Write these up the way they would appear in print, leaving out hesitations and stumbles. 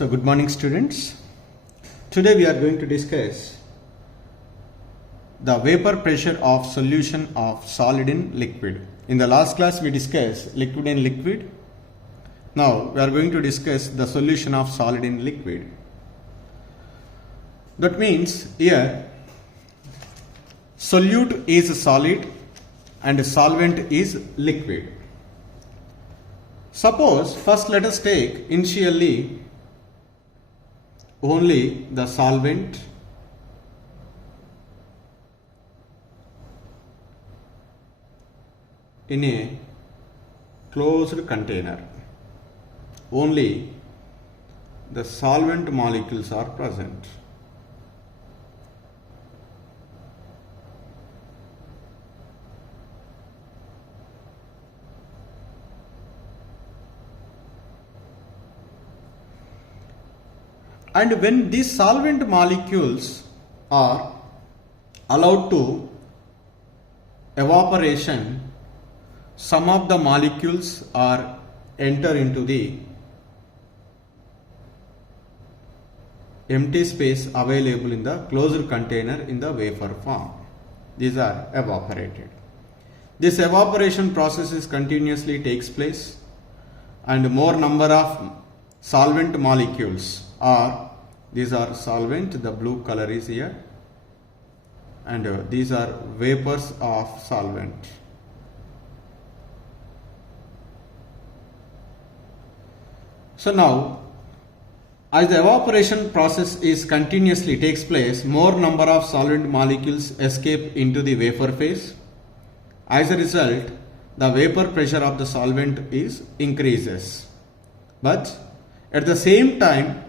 So good morning students. Today we are going to discuss the vapor pressure of solution of solid in liquid. In the last class we discussed liquid in liquid. Now we are going to discuss the solution of solid in liquid. That means here solute is solid and solvent is liquid. Suppose first let us take initially only the solvent in a closed container. Only the solvent molecules are present. And when these solvent molecules are allowed to evaporation, some of the molecules are enter into the empty space available in the closed container in the vapor form. These are evaporated. This evaporation process is continuously takes place, and more number of solvent molecules are, these are solvent, the blue color is here, and these are vapors of solvent. So now as the evaporation process is continuously takes place, more number of solvent molecules escape into the vapor phase. As a result, the vapor pressure of the solvent is increases. But at the same time,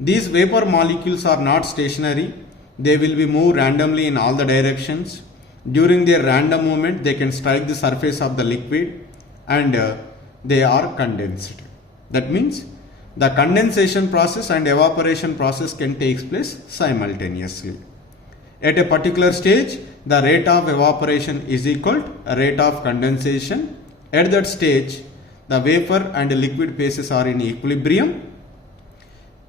these vapor molecules are not stationary. They will be moved randomly in all the directions. During their random movement, they can strike the surface of the liquid and they are condensed. That means the condensation process and evaporation process can take place simultaneously. At a particular stage, the rate of evaporation is equal to rate of condensation. At that stage, the vapor and liquid phases are in equilibrium.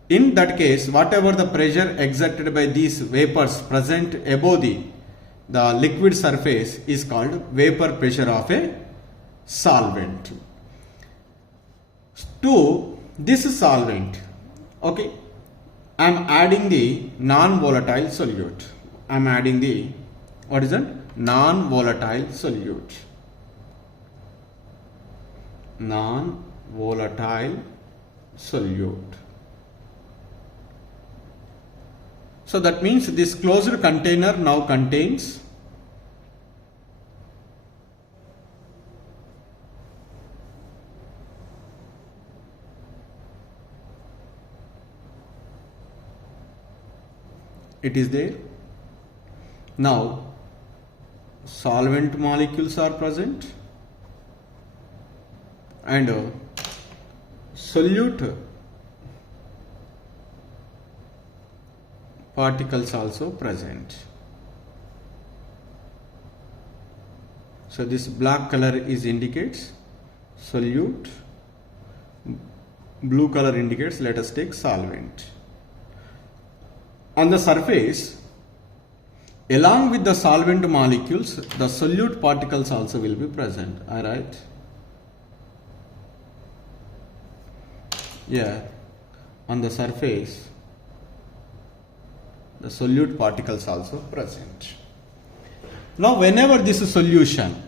In that case, whatever the pressure exerted by these vapors present above the liquid surface is called vapor pressure of a solvent. To this solvent, okay, I am adding the non-volatile solute. I am adding the, what is it? Non-volatile solute. Non-volatile solute. So that means this closed container now contains it is there. Now solvent molecules are present and solute particles also present. So this black color is indicates solute, blue color indicates, let us take solvent. On the surface, along with the solvent molecules, the solute particles also will be present. Alright. Yeah, on the surface, the solute particles also present. Now whenever this solution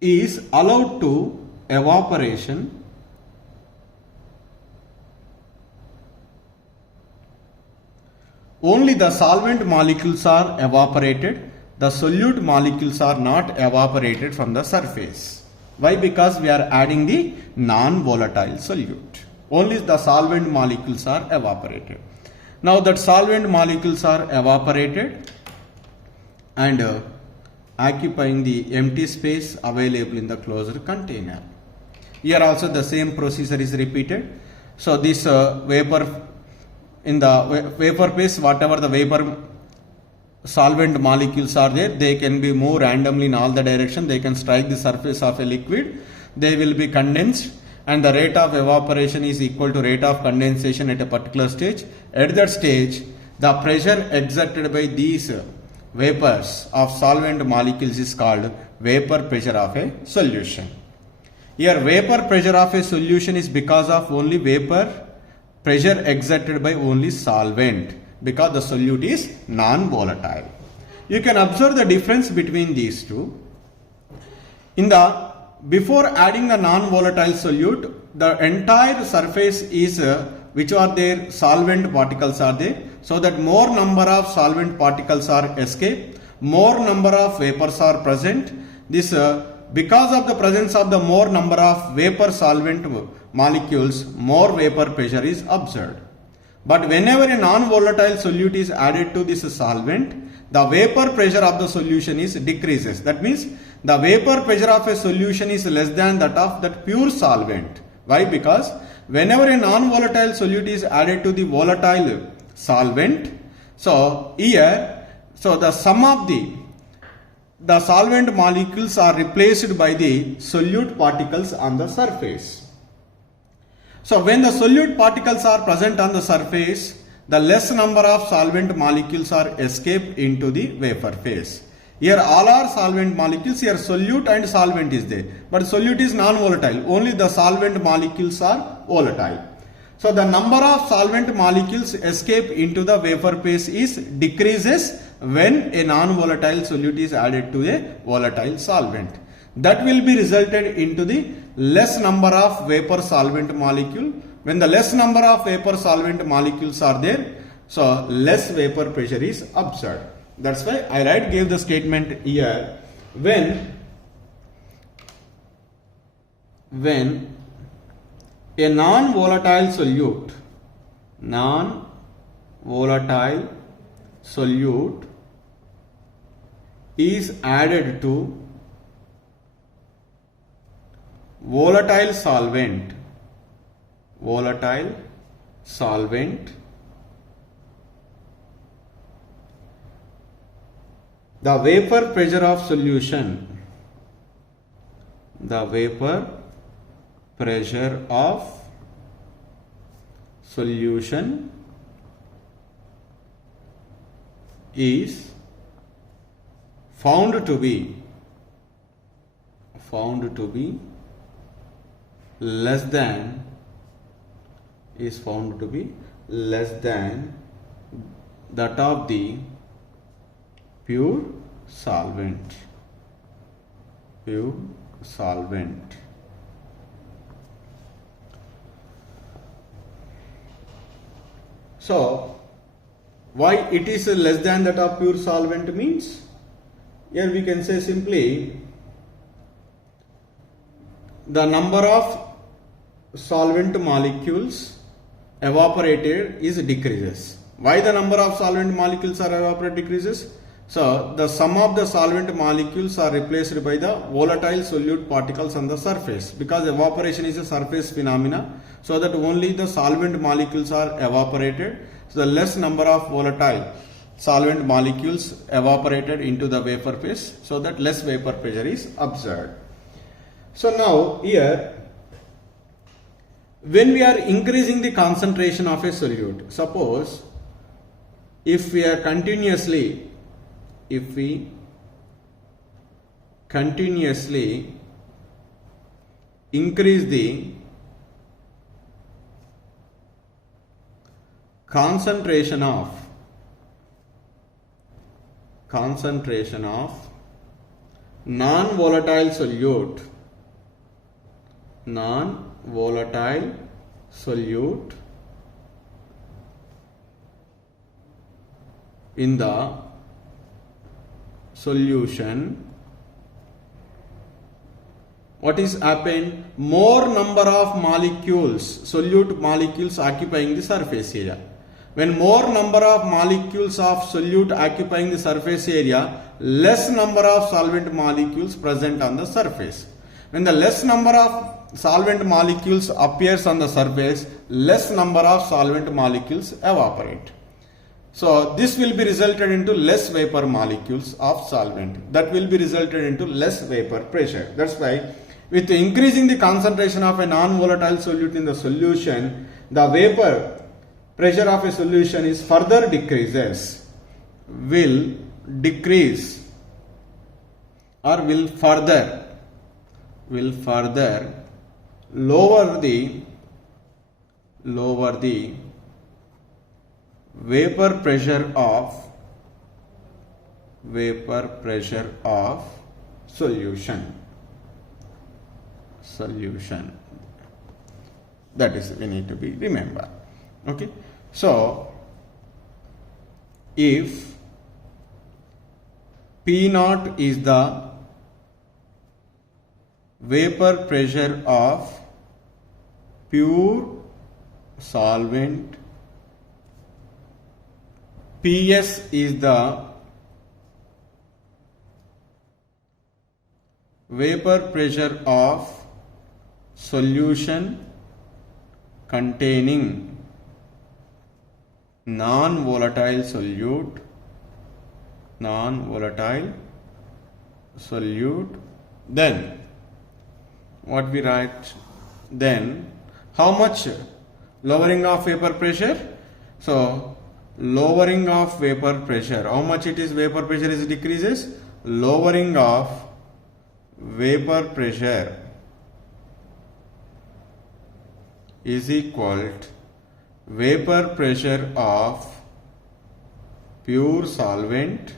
is allowed to evaporation, only the solvent molecules are evaporated. The solute molecules are not evaporated from the surface. Why? Because we are adding the non-volatile solute. Only the solvent molecules are evaporated. Now that solvent molecules are evaporated and occupying the empty space available in the closed container. Here also the same procedure is repeated. So this vapor in the vapor phase, whatever the vapor solvent molecules are there, they can be moved randomly in all the direction. They can strike the surface of a liquid. They will be condensed and the rate of evaporation is equal to rate of condensation at a particular stage. At that stage, the pressure exerted by these vapors of solvent molecules is called vapor pressure of a solution. Here vapor pressure of a solution is because of only vapor pressure exerted by only solvent, because the solute is non-volatile. You can observe the difference between these two. Before adding the non-volatile solute, the entire surface is which are there, solvent particles are there, so that more number of solvent particles are escaped, more number of vapors are present. This because of the presence of the more number of vapor solvent molecules, more vapor pressure is observed. But whenever a non-volatile solute is added to this solvent, the vapor pressure of the solution is decreases. That means the vapor pressure of a solution is less than that of that pure solvent. Why? Because whenever a non-volatile solute is added to the volatile solvent, so the sum of the solvent molecules are replaced by the solute particles on the surface. So when the solute particles are present on the surface, the less number of solvent molecules are escaped into the vapor phase. Here all are solvent molecules, here solute and solvent is there, but solute is non-volatile, only the solvent molecules are volatile. So the number of solvent molecules escape into the vapor phase is decreases when a non-volatile solute is added to a volatile solvent. That will be resulted into the less number of vapor solvent molecule. When the less number of vapor solvent molecules are there, so less vapor pressure is observed. That's why I gave the statement here, when a non-volatile solute is added to volatile solvent, the vapor pressure of solution, is found to be less than that of the pure solvent. So why it is less than that of pure solvent means, here we can say simply the number of solvent molecules evaporated is decreases. Why the number of solvent molecules are evaporated decreases? So the sum of the solvent molecules are replaced by the volatile solute particles on the surface, because evaporation is a surface phenomena, so that only the solvent molecules are evaporated. So the less number of volatile solvent molecules evaporated into the vapor phase, so that less vapor pressure is observed. So now here, when we are increasing the concentration of a solute, suppose if we continuously increase the concentration of non-volatile solute in the solution, what is happened? More number of molecules, solute molecules occupying the surface area. When more number of molecules of solute occupying the surface area, less number of solvent molecules present on the surface. When the less number of solvent molecules appears on the surface, less number of solvent molecules evaporate. So this will be resulted into less vapor molecules of solvent. That will be resulted into less vapor pressure. That's why With increasing the concentration of a non-volatile solute in the solution, the vapor pressure of a solution is further decreases, will decrease or will further lower the vapor pressure of solution. That is, we need to be remember. Okay, so if P naught is the vapor pressure of pure solvent, Ps is the vapor pressure of solution containing non-volatile solute, then what we write? Then how much lowering of vapor pressure? So lowering of vapor pressure, how much it is vapor pressure is decreases? Lowering of vapor pressure is equal to vapor pressure of pure solvent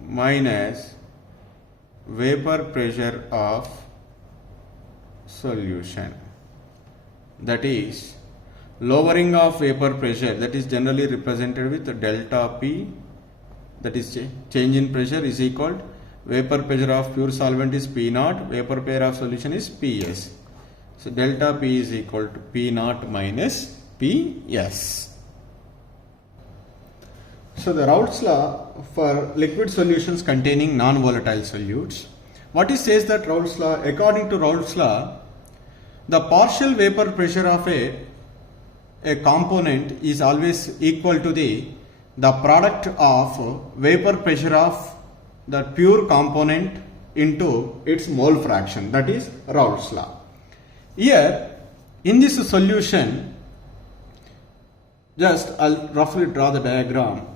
minus vapor pressure of solution. That is, lowering of vapor pressure, that is generally represented with delta P, that is change in pressure, is equal to vapor pressure of pure solvent is P naught, vapor pressure of solution is Ps. So delta P is equal to P naught minus Ps. So the Raoult's law for liquid solutions containing non-volatile solutes. What it says that Raoult's law, according to Raoult's law, the partial vapor pressure of a component is always equal to the product of vapor pressure of the pure component into its mole fraction. That is Raoult's law. Here in this solution, just I'll roughly draw the diagram.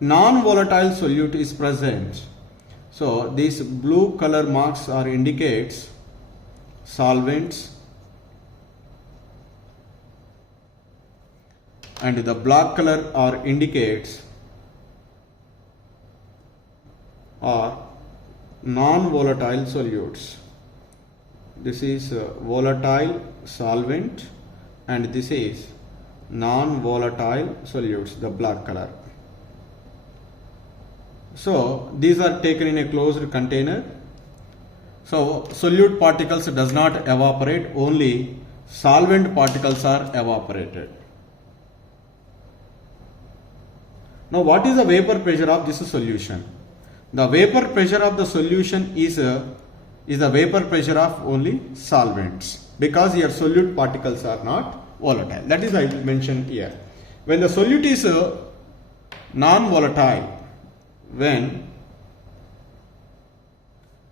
Non-volatile solute is present. So these blue color marks are indicates solvents and the black color are indicates are non-volatile solutes. This is volatile solvent and this is non-volatile solutes, the black color. So these are taken in a closed container. So solute particles does not evaporate, only solvent particles are evaporated. Now what is the vapor pressure of this solution? The vapor pressure of the solution is the vapor pressure of only solvents, because here solute particles are not volatile. That is I mentioned here. When the solute is non-volatile, when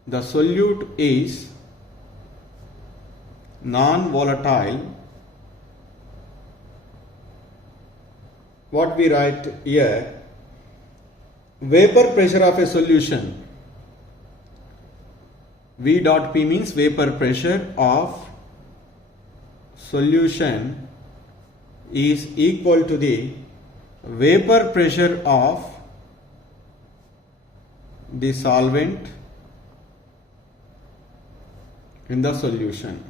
the solute is non-volatile, what we write here, vapor pressure of a solution, V dot P means vapor pressure of solution is equal to the vapor pressure of the solvent in the solution.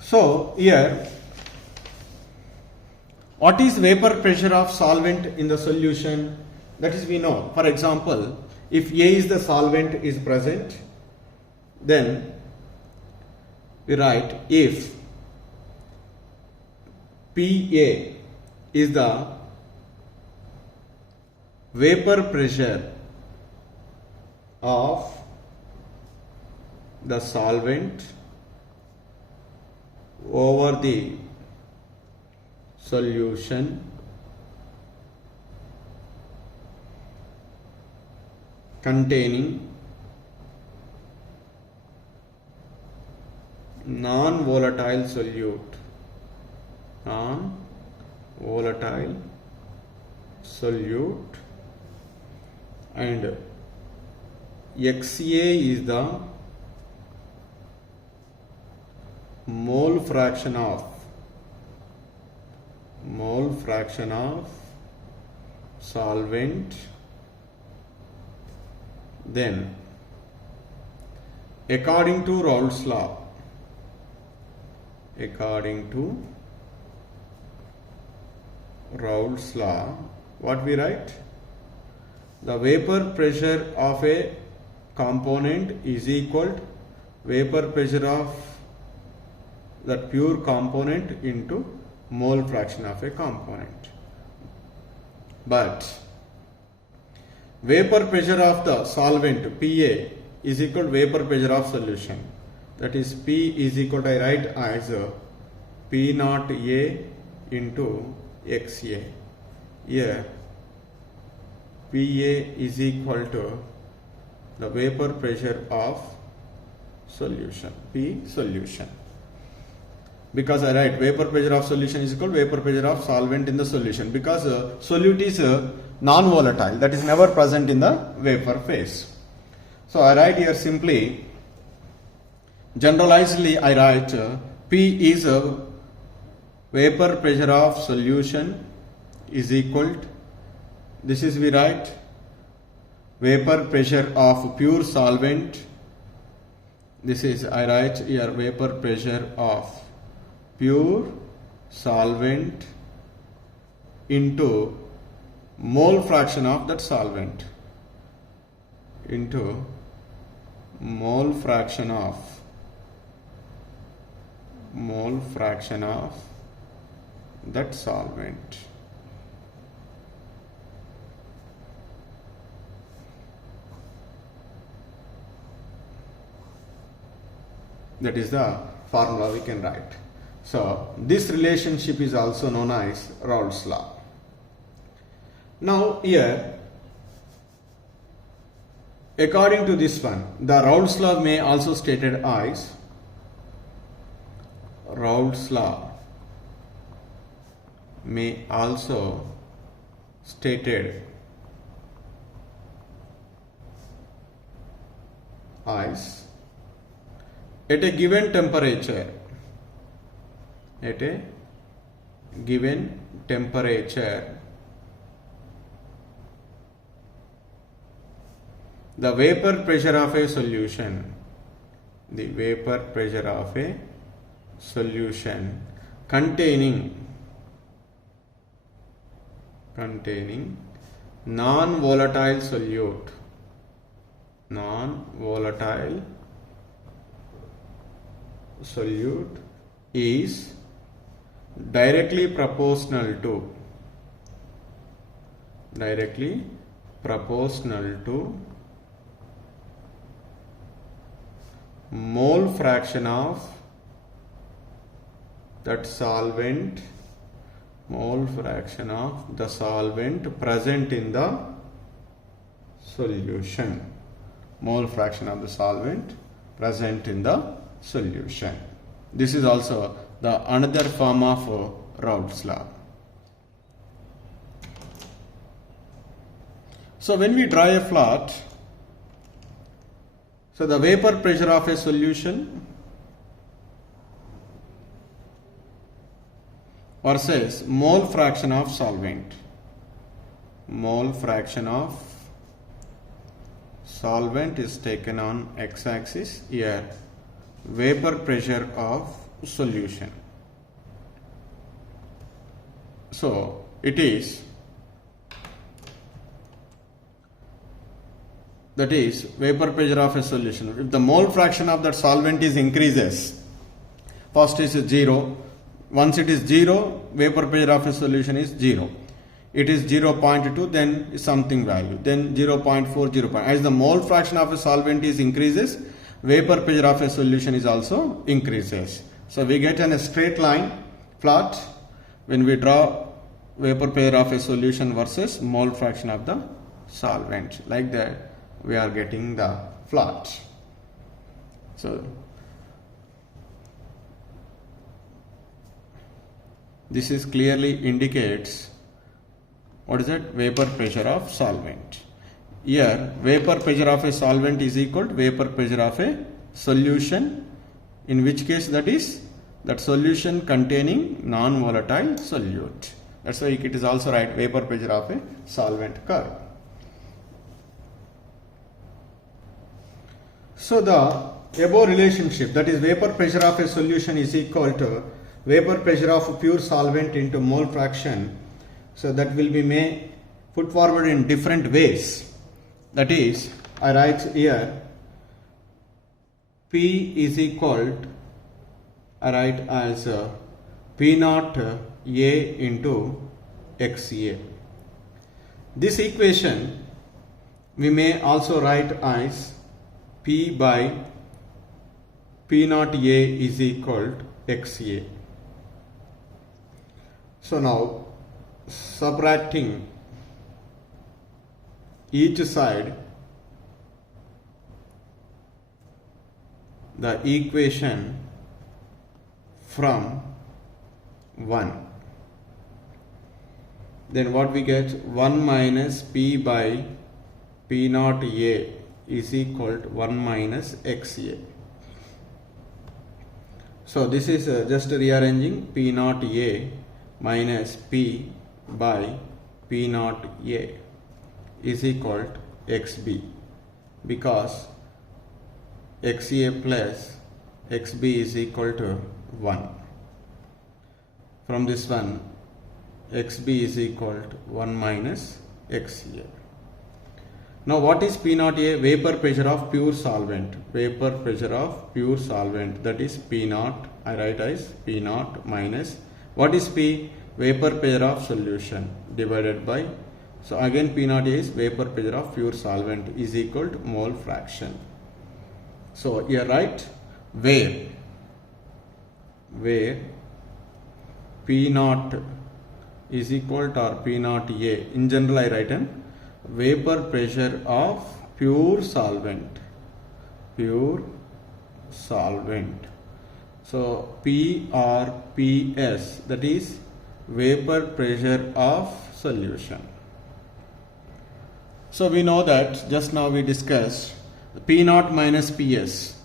So here, what is vapor pressure of solvent in the solution? That is, we know. For example, if A is the solvent is present, then we write if PA is the vapor pressure of the solvent, over the solution containing non-volatile solute, and XA is the mole fraction of solvent. Then according to Raoult's law, what we write? The vapor pressure of a component is equal to vapor pressure of that pure component into mole fraction of a component. But vapor pressure of the solvent PA is equal to vapor pressure of solution. That is, P is equal to, I write as P naught A into XA. Here PA is equal to the vapor pressure of solution, P solution. Because I write vapor pressure of solution is equal to vapor pressure of solvent in the solution, because solute is non-volatile, that is never present in the vapor phase. So I write here simply, generalizedly I write P is vapor pressure of solution is equal to, this is we write vapor pressure of pure solvent, this is I write here vapor pressure of pure solvent into mole fraction of that solvent, into mole fraction of that solvent. That is the formula we can write. So this relationship is also known as Raoult's law. Now here, according to this one, the Raoult's law may also stated as Raoult's law may also stated as at a given temperature, the vapor pressure of a solution, containing non-volatile solute is directly proportional to mole fraction of that solvent, present in the solution, This is also the another form of Raoult's law. So when we draw a plot, so the vapor pressure of a solution versus mole fraction of solvent. Mole fraction of solvent is taken on x-axis, here vapor pressure of solution. So it is, that is vapor pressure of a solution. If the mole fraction of that solvent is increases, first is 0. Once it is 0, vapor pressure of a solution is 0. It is 0.2, then something value, then 0.4, 0. As the mole fraction of a solvent is increases, vapor pressure of a solution is also increases. So we get a straight line plot when we draw vapor pressure of a solution versus mole fraction of the solvent. Like that we are getting the plot. So this is clearly indicates what is that? Vapor pressure of solvent. Here vapor pressure of a solvent is equal to vapor pressure of a solution, in which case that is that solution containing non-volatile solute. That's why it is also right vapor pressure of a solvent curve. So the above relationship, that is vapor pressure of a solution is equal to vapor pressure of a pure solvent into mole fraction. So that will be put forward in different ways. That is, I write here P is equal to, I write as P naught A into XA. This equation we may also write as P by P naught A is equal to XA. So now subtracting each side the equation from 1, then what we get, 1 minus P by P naught A is equal to 1 minus XA. So this is just rearranging P naught A minus P by P naught A is equal to XB, because XA plus XB is equal to 1. From this one, XB is equal to 1 minus XA. Now what is P naught A? Vapor pressure of pure solvent. Vapor pressure of pure solvent, that is P naught, I write as P naught minus, what is P? Vapor pressure of solution divided by, so again P naught A is vapor pressure of pure solvent is equal to mole fraction. So here write where P naught is equal to, or P naught A, in general I write an vapor pressure of pure solvent. So P or PS, that is vapor pressure of solution. So we know that just now we discussed P naught minus PS.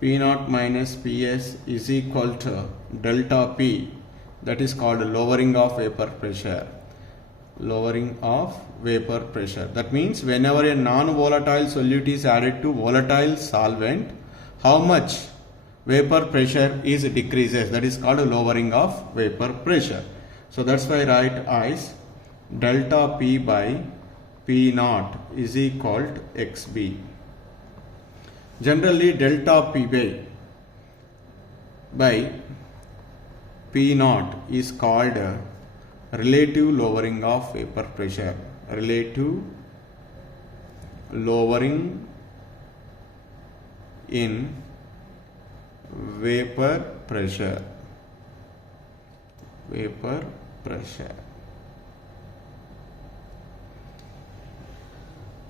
P naught minus PS is equal to delta P, that is called lowering of vapor pressure. Lowering of vapor pressure. That means whenever a non-volatile solute is added to volatile solvent, how much vapor pressure is decreases. That is called lowering of vapor pressure. So that's why I write as delta P by P naught is equal to XB. Generally delta P by P naught is called relative lowering of vapor pressure. Relative lowering in vapor pressure.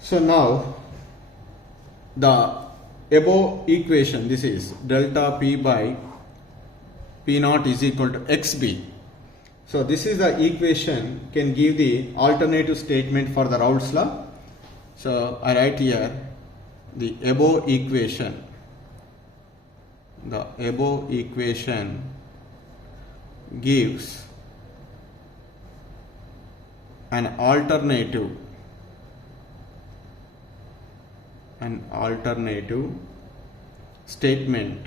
So now the above equation, this is delta P by P naught is equal to XB. So this is the equation can give the alternative statement for the Raoult's law. So I write here the above equation. The above equation gives an alternative statement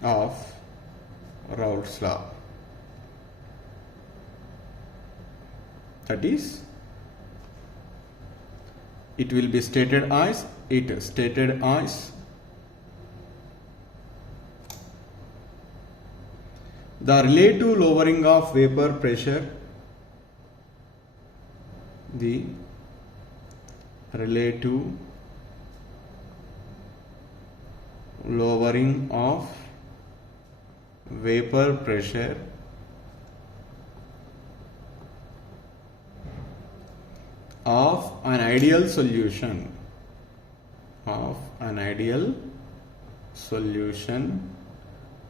of Raoult's law. That is, it will be stated as the relative lowering of vapor pressure, the relative lowering of vapor pressure of an ideal solution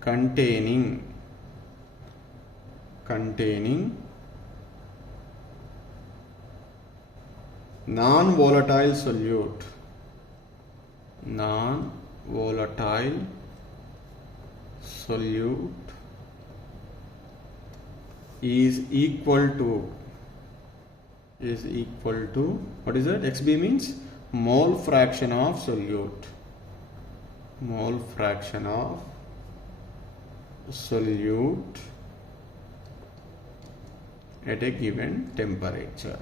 containing non-volatile solute is equal to what is that? XB means mole fraction of solute at a given temperature.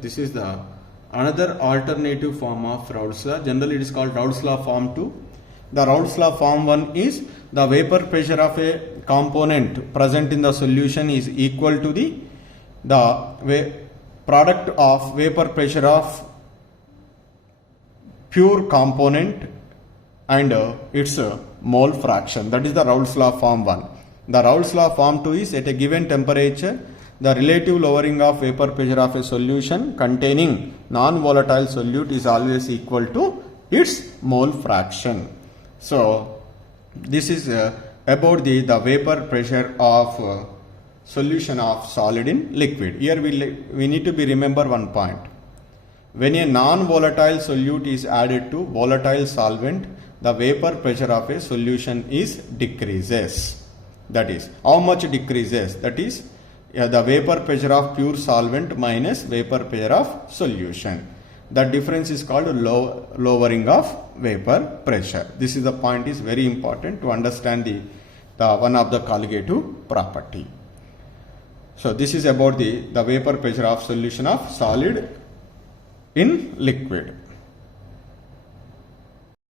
This is the another alternative form of Raoult's law. Generally it is called Raoult's law form 2. The Raoult's law form 1 is the vapor pressure of a component present in the solution is equal to the product of vapor pressure of pure component and its mole fraction. That is the Raoult's law form 1. The Raoult's law form 2 is at a given temperature, the relative lowering of vapor pressure of a solution containing non-volatile solute is always equal to its mole fraction. So this is about the vapor pressure of solution of solid in liquid. Here we need to remember one point. When a non-volatile solute is added to volatile solvent, the vapor pressure of a solution decreases. That is, how much decreases? That is, the vapor pressure of pure solvent minus vapor pressure of solution. The difference is called lowering of vapor pressure. This is the point is very important to understand the one of the colligative property. So this is about the vapor pressure of solution of solid in liquid.